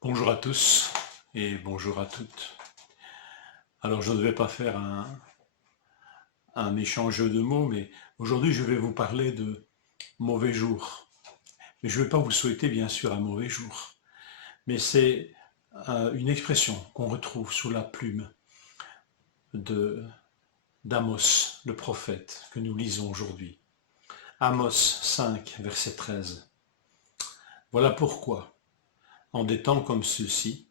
Bonjour à tous et bonjour à toutes. Alors je ne vais pas faire un méchant jeu de mots, mais aujourd'hui je vais vous parler de mauvais jour. Mais je ne vais pas vous souhaiter bien sûr un mauvais jour, mais c'est une expression qu'on retrouve sous la plume de d'Amos, le prophète que nous lisons aujourd'hui. Amos 5, verset 13. Voilà pourquoi, en des temps comme ceux-ci,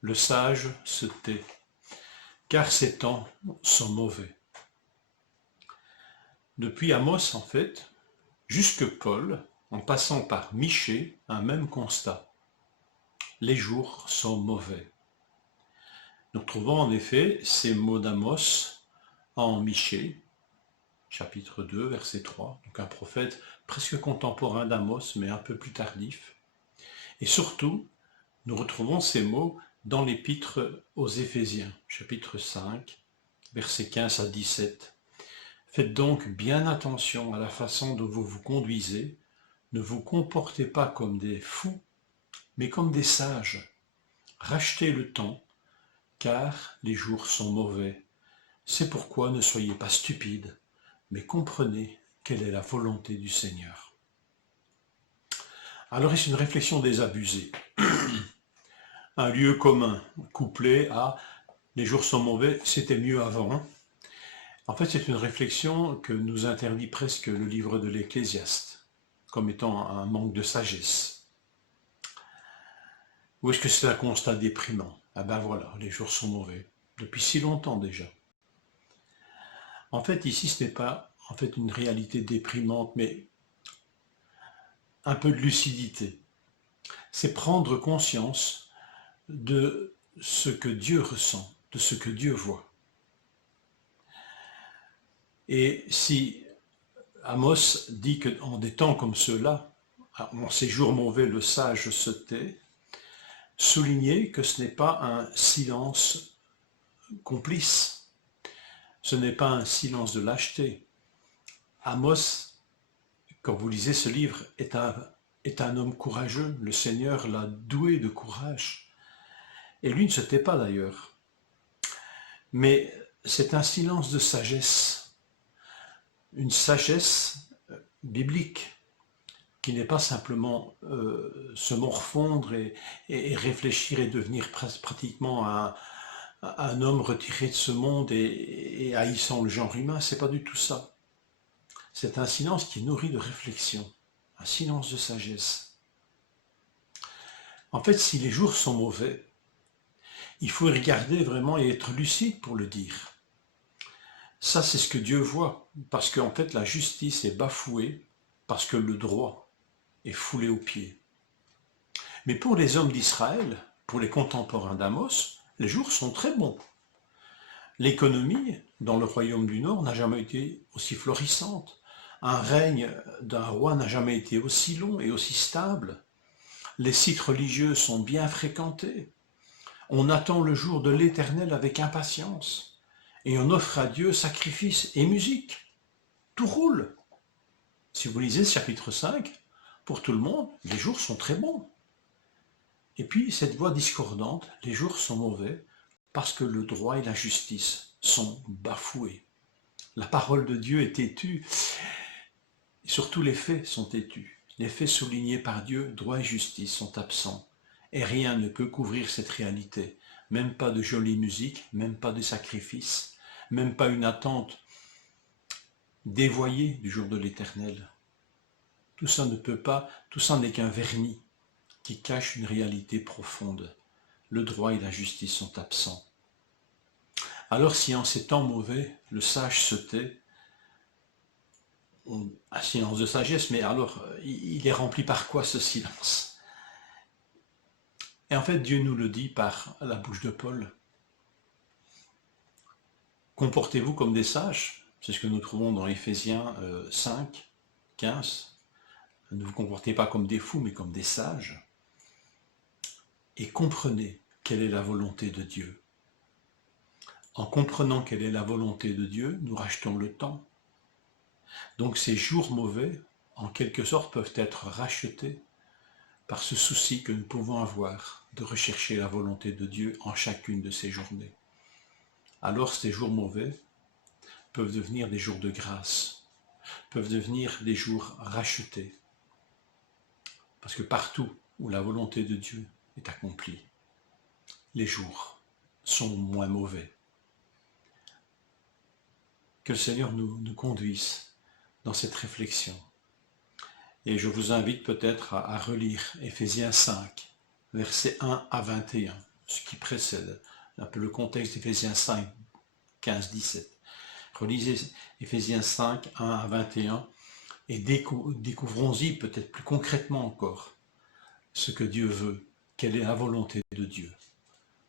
le sage se tait, car ces temps sont mauvais. Depuis Amos, en fait, jusque Paul, en passant par Michée, un même constat. Les jours sont mauvais. Nous trouvons en effet ces mots d'Amos en Michée, chapitre 2, verset 3, donc un prophète presque contemporain d'Amos, mais un peu plus tardif. Et surtout, nous retrouvons ces mots dans l'épître aux Éphésiens, chapitre 5, versets 15 à 17. Faites donc bien attention à la façon dont vous vous conduisez. Ne vous comportez pas comme des fous, mais comme des sages. Rachetez le temps, car les jours sont mauvais. C'est pourquoi ne soyez pas stupides, mais comprenez quelle est la volonté du Seigneur. Alors est-ce une réflexion désabusée? Un lieu commun, couplé à les jours sont mauvais, c'était mieux avant. En fait, c'est une réflexion que nous interdit presque le livre de l'Ecclésiaste, comme étant un manque de sagesse. Ou est-ce que c'est un constat déprimant? Ah ben voilà, les jours sont mauvais, depuis si longtemps déjà. En fait, ici, ce n'est pas en fait une réalité déprimante, mais un peu de lucidité. C'est prendre conscience de ce que Dieu ressent, de ce que Dieu voit. Et si Amos dit qu'en des temps comme ceux-là, en ces jours mauvais, le sage se tait, souligner que ce n'est pas un silence complice, ce n'est pas un silence de lâcheté. Amos, quand vous lisez ce livre, est un homme courageux. Le Seigneur l'a doué de courage. Et lui ne se tait pas d'ailleurs. Mais c'est un silence de sagesse, une sagesse biblique, qui n'est pas simplement se morfondre et réfléchir et devenir pratiquement un homme retiré de ce monde et haïssant le genre humain. C'est pas du tout ça. C'est un silence qui est nourri de réflexion, un silence de sagesse. En fait, si les jours sont mauvais, il faut y regarder vraiment et être lucide pour le dire. Ça, c'est ce que Dieu voit, parce qu'en fait, la justice est bafouée, parce que le droit est foulé aux pieds. Mais pour les hommes d'Israël, pour les contemporains d'Amos, les jours sont très bons. L'économie dans le royaume du Nord n'a jamais été aussi florissante. Un règne d'un roi n'a jamais été aussi long et aussi stable. Les sites religieux sont bien fréquentés. On attend le jour de l'Éternel avec impatience. Et on offre à Dieu sacrifice et musique. Tout roule. Si vous lisez ce chapitre 5, pour tout le monde, les jours sont très bons. Et puis, cette voix discordante, les jours sont mauvais, parce que le droit et la justice sont bafoués. La parole de Dieu est têtue, et surtout les faits sont têtus. Les faits soulignés par Dieu, droit et justice, sont absents. Et rien ne peut couvrir cette réalité. Même pas de jolie musique, même pas de sacrifice, même pas une attente dévoyée du jour de l'Éternel. Tout ça ne peut pas, tout ça n'est qu'un vernis qui cache une réalité profonde. Le droit et la justice sont absents. Alors si en ces temps mauvais, le sage se tait, un silence de sagesse, mais alors il est rempli par quoi ce silence? Et en fait, Dieu nous le dit par la bouche de Paul. Comportez-vous comme des sages, c'est ce que nous trouvons dans Éphésiens 5, 15. Ne vous comportez pas comme des fous, mais comme des sages. Et comprenez quelle est la volonté de Dieu. En comprenant quelle est la volonté de Dieu, nous rachetons le temps. Donc ces jours mauvais, en quelque sorte, peuvent être rachetés par ce souci que nous pouvons avoir de rechercher la volonté de Dieu en chacune de ces journées. Alors ces jours mauvais peuvent devenir des jours de grâce, peuvent devenir des jours rachetés. Parce que partout où la volonté de Dieu est accomplie, les jours sont moins mauvais. Que le Seigneur nous conduise dans cette réflexion. Et je vous invite peut-être à relire Éphésiens 5, versets 1 à 21, ce qui précède un peu le contexte d'Éphésiens 5, 15, 17. Relisez Éphésiens 5, 1 à 21 et découvrons-y peut-être plus concrètement encore ce que Dieu veut, quelle est la volonté de Dieu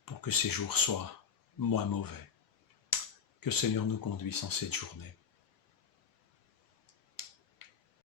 pour que ces jours soient moins mauvais. Que le Seigneur nous conduise en cette journée.